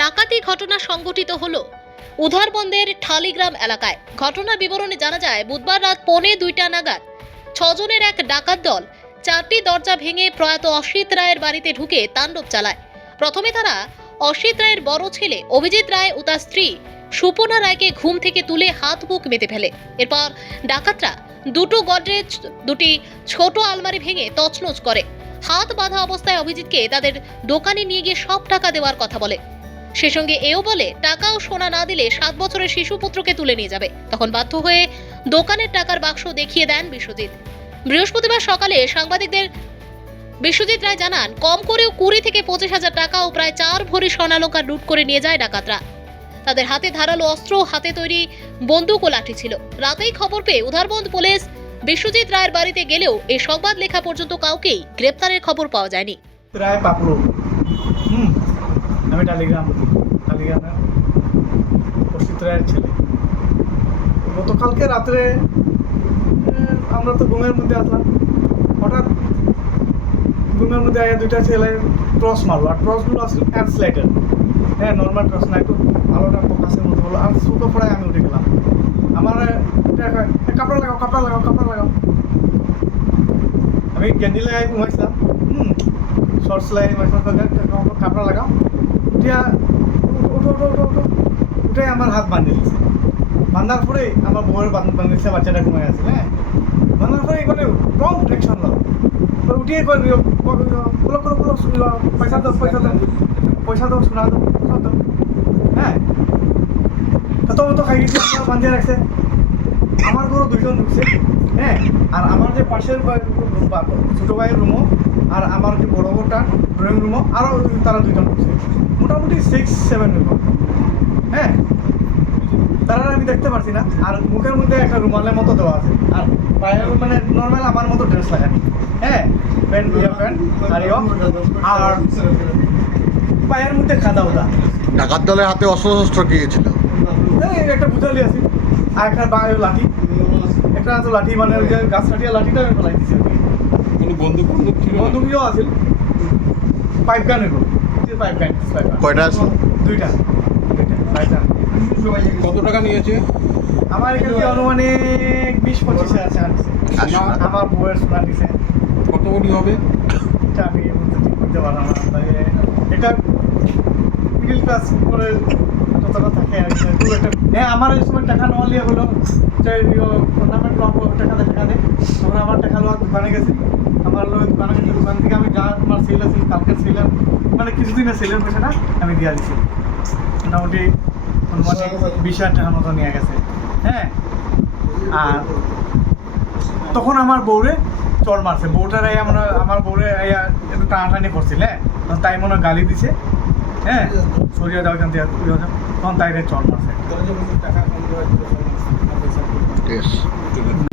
ডাকাতি ঘটনা সংঘটিত হলো। উধারবন্দের ঠালিগ্রাম এলাকায়। ঘটনা বিবরণে জানা যায়, বুধবার রাত পৌনে দুইটা নাগাদ ছজনের এক ডাকাত দল চারটি দরজা ভেঙে প্রয়াত অসিত রায়ের বাড়িতে ঢুকে তাণ্ডব চালায়। প্রথমে তারা অসিত রায়ের বড় ছেলে অভিজিৎ রায় ও তার স্ত্রী সুপনা রায়কে ঘুম থেকে তুলে হাত বুক বেঁধে ফেলে। এরপর ডাকাতরা দুটো গডরেজ, দুটি ছোট আলমারি ভেঙে তছনছ করে। হাত বাঁধা অবস্থায় অভিজিৎকে তাদের দোকানে নিয়ে গিয়ে সব টাকা দেওয়ার কথা বলে। সে সঙ্গে এও বলে টাকা ও সোনা না দিলে সাত বছরের শিশু পুত্রকে তুলে নিয়ে যাবে। তখন বাধ্য হয়ে দোকানের টাকার বাক্স দেখিয়ে দেন বিশ্বজিৎ। বৃহস্পতিবার সকালে সাংবাদিকদের বিশ্বজিৎ রায় জানান, কম করেও কুড়ি থেকে পঁচিশ হাজার টাকা ও প্রায় চার ভরি স্বর্ণালঙ্কার লুট করে নিয়ে যায় ডাকাতরা। তাদের হাতে ধারালো অস্ত্র হাতে তৈরি বন্দুক ও লাঠি ছিল। রাতেই খবর পেয়ে উধারবন্দ পুলিশ বিশ্বজিৎ রায়ের বাড়িতে গেলেও এই সংবাদ লেখা পর্যন্ত কাউকেই গ্রেপ্তারের খবর পাওয়া যায়নি। রায় আমি টালিগ্রাম টালিগ্রামের অসিত রায়ের ছেলে। গতকালকে রাত্রে আমরা তো ঘুমের মধ্যে আসলাম। হঠাৎ ঘুমের মধ্যে আগে দুইটা ছেলে টর্চ মারলো আর টর্চগুলো আসলে অ্যান্স লাইটার হ্যাঁ নর্মাল টর্চ না একটু আলোটা ফোকাসের মধ্যে হলো আর সুতো পড়ায় আমি উঠে গেলাম। আমার এটা কয়, "এ, কাপড় লাগাও কাপড় লাগাও কাপড় লাগাও। আমি গেঞ্জি লাগাই ঘুমাইছিলাম। হুম শর্টস লাগাই কাপড় লাগাও। উঠিয়া উঠো উঠো উঠো উঠো, উঠে আমার হাত বাঁধে দিয়েছে বাঁধার পরে আমার বউয়ের বাঁধে দিয়েছে বাচ্চাটা ঘুমাই আছে হ্যাঁ? বাঁধার পরে মানে রং অ্যাকশন দাও উঠিয়ে কই কুলো কুলো কুলো পয়সা দাও পয়সা দাও। পয়সা দাও শোনা দাও সব দাও। হ্যাঁ? মতো খাই গেছে বাঁধিয়ে রাখছে। আমার ঘরও দুজন ঢুকছে হ্যাঁ? আর আমার যে পাশের ছোটো ভাইয়ের রুমও, আর আমার যে বড় বড়টা ড্রয়িং রুমও আরও তারা দুজন ঢুকছে। মোটামুটি সিক্স সেভেন রুম হ্যাঁ? তারা আমি দেখতে পারছি না। আর মুখের মধ্যে একটা রুমালের মতো দেওয়া আছে। আর পায়ের মানে নর্মাল আমার মতো ড্রেস লাগানি। হ্যাঁ? প্যান্ট ইয়া প্যান্ট আর আর পায়ের মধ্যে খাদা ওদা ডাকাত দলের হাতে অস্ত্র কি ছিল একটা বুঝালি আছে। আর একটা লাঠি। একটা আছে লাঠি মানে ওই যে গাছ কাটিয়া লাঠিটা আমি ফেলাই দিছি আর কি। কোনো বন্দুক বন্দুক ছিল? না? বন্দুকিও আছিল। পাইপ গান এগুলো কয়টা আছে? দুইটা। কত টাকা নিয়েছে? আমার এখানে কি অনুমানিক বিশ পঁচিশে আছে আর কি। আর সোনা? আমার বউয়ের সোনা দিছে। কত কোটি হবে? এটা আমি করতে পারলাম না তবে এটা মিডিল ক্লাস করে যতটা থাকে আর কি। হ্যাঁ আমার এই সময় টাকা নেওয়া লিয়ে হলো। যে টুর্নামেন্ট লম্ব টাকা দে টাকা দে তখন আমার টাকা লওয়া দোকানে গেছি আমার লোক দোকানে গেছি দোকান থেকে আমি যা আমার কালকে সেলের মানে কিছুদিনের সেলের পয়সাটা আমি দিয়ে দিছি। মোটামুটি মোটামুটি বিশ হাজার টাকার মতো নিয়ে গেছে। হ্যাঁ? আর তখন আমার বউরে চড় মারছে। বউটার এই মনে হয় আমার বউরে এই একটু টানাটানি করছিল হ্যাঁ? তখন তাই মনে হয় গালি দিছে হ্যাঁ? সরিয়ে যাও এখান থেকে যাও। তখন তাই চড় মারছে। ঠিক আছে